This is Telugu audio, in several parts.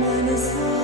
మనసా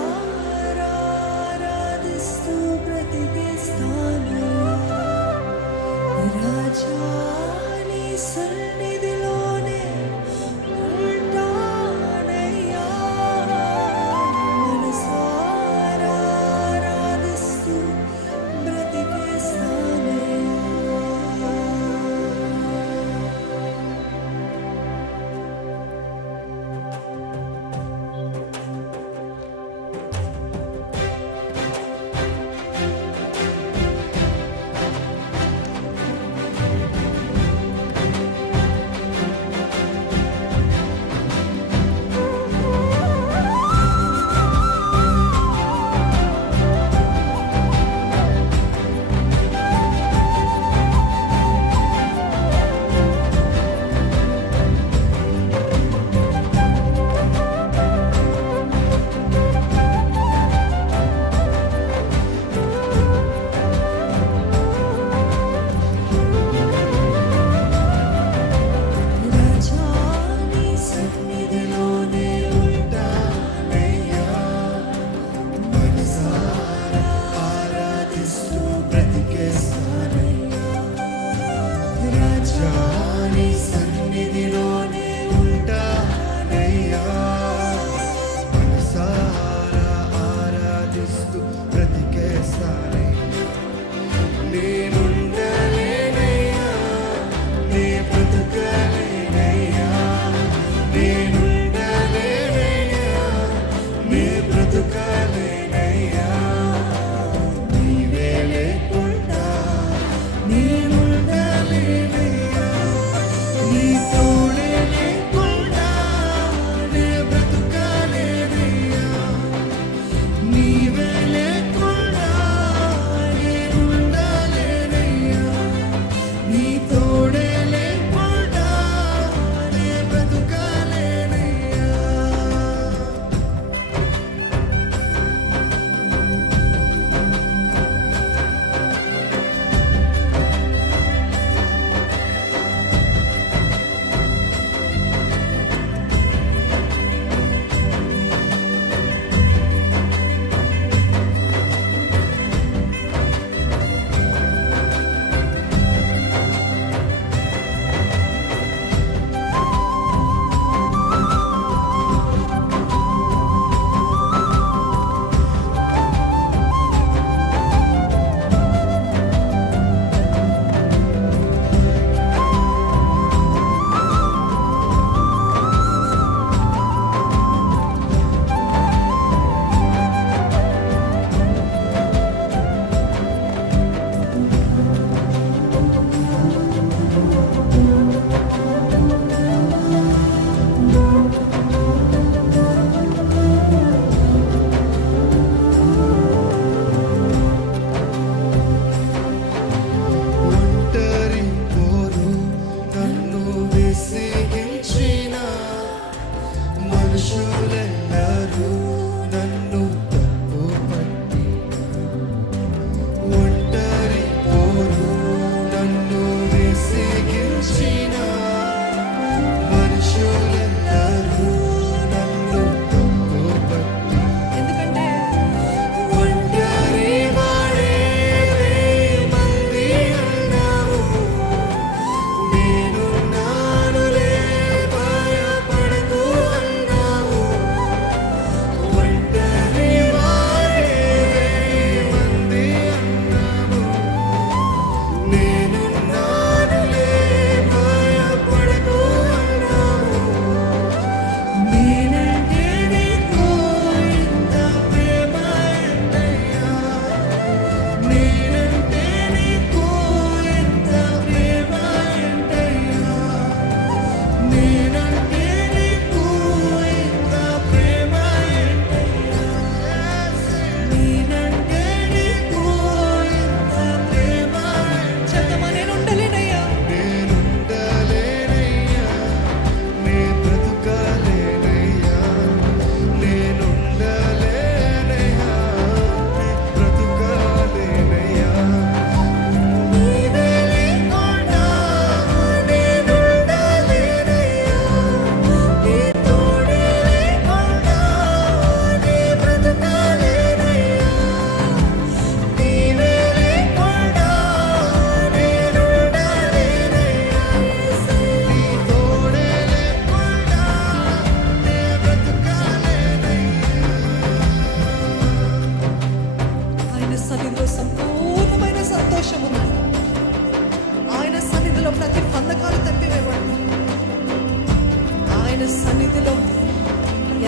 ఆయన సన్నిధిలో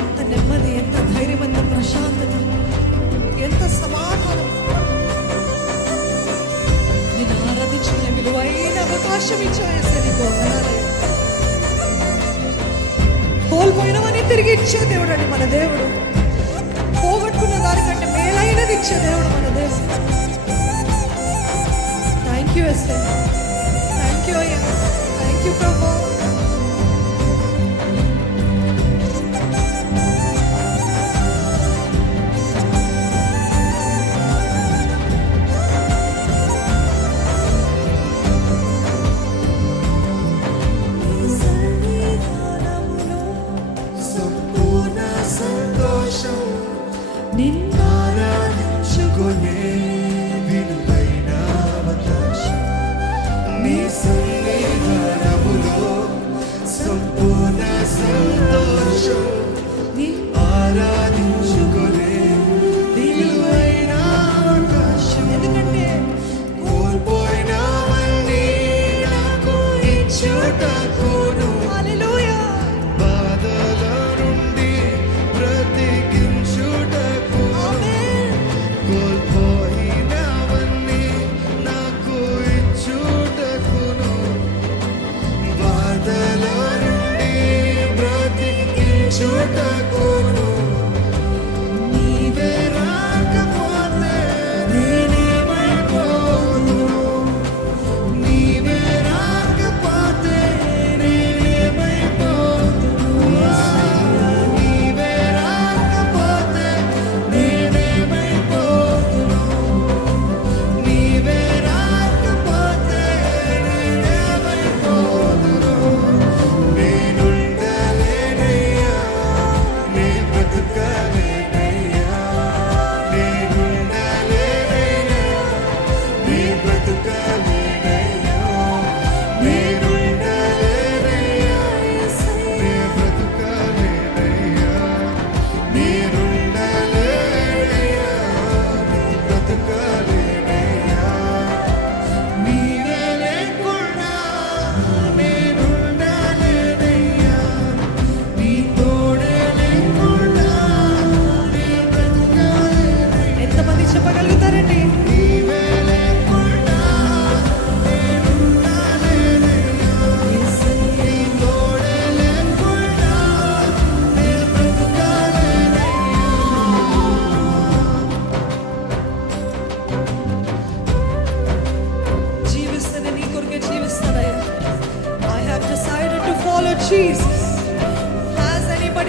ఎంత నెమ్మది ఎంత ధైర్యం ఎంత ప్రశాంతత ఎంత సమాధానం. నేను ఆరాధించిన విలువైన అవకాశం ఇచ్చాయసే నీకు కోల్పోయినవని తిరిగి ఇచ్చే దేవుడు అండి మన దేవుడు. పోగొట్టుకున్న దానికంటే మేలైనది ఇచ్చే దేవుడు మన దేవుడు. Thank you yes thank you అయ్యా. థ్యాంక్ యూ ప్రభా.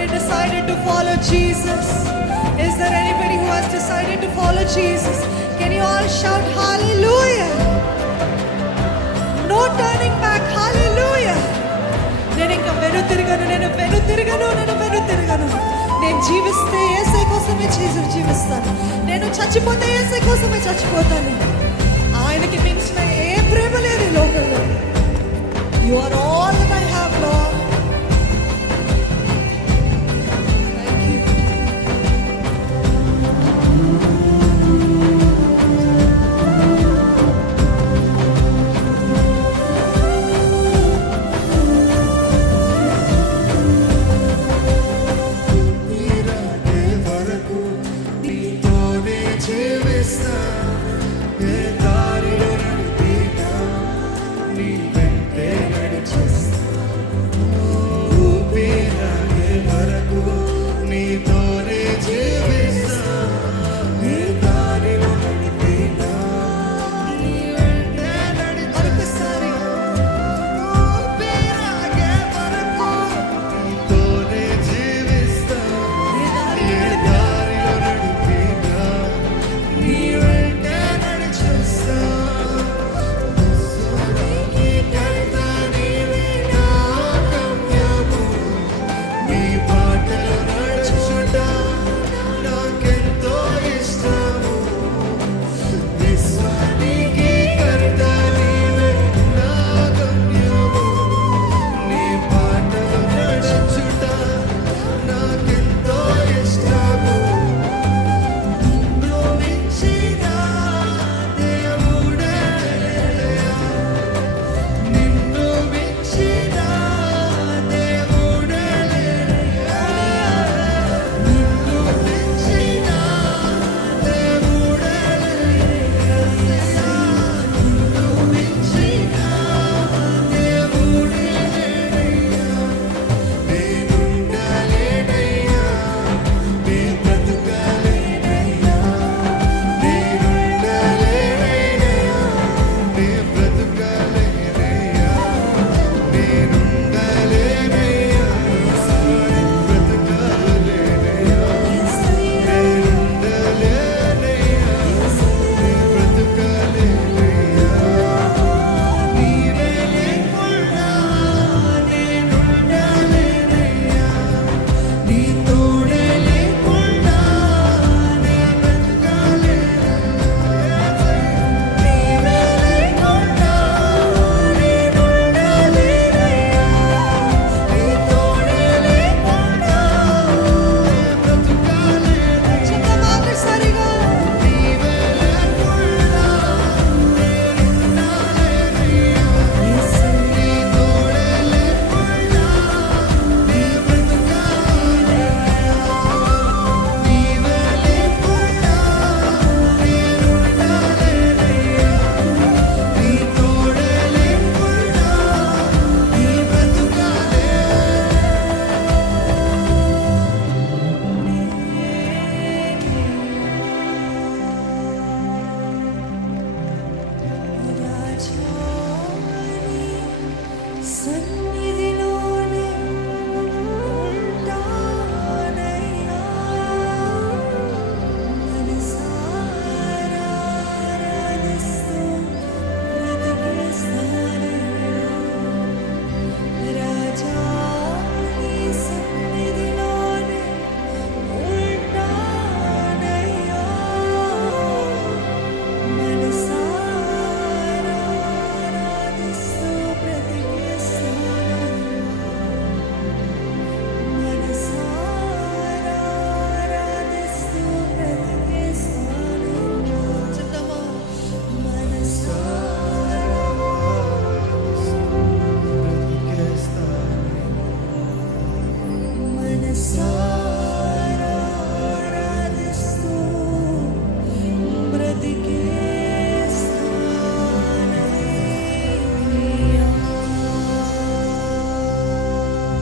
Already decided to follow Jesus? Is there anybody who has decided to follow Jesus? Can you all shout hallelujah? No turning back, hallelujah. నేను ఇంకా వెను తిరగను నేను వెను తిరగను నేను వెను తిరగను నేను జీవిస్తే ఏసై కోసమే జీవి జీవిస్తాను నేను చచ్చిపోతే ఏసై కోసమే చచ్చిపోతాను ఆయనకి మించిన ఏ ప్రేమ లేదు ఈ లోకంలో యు ఆర్ ఆల్ ఏ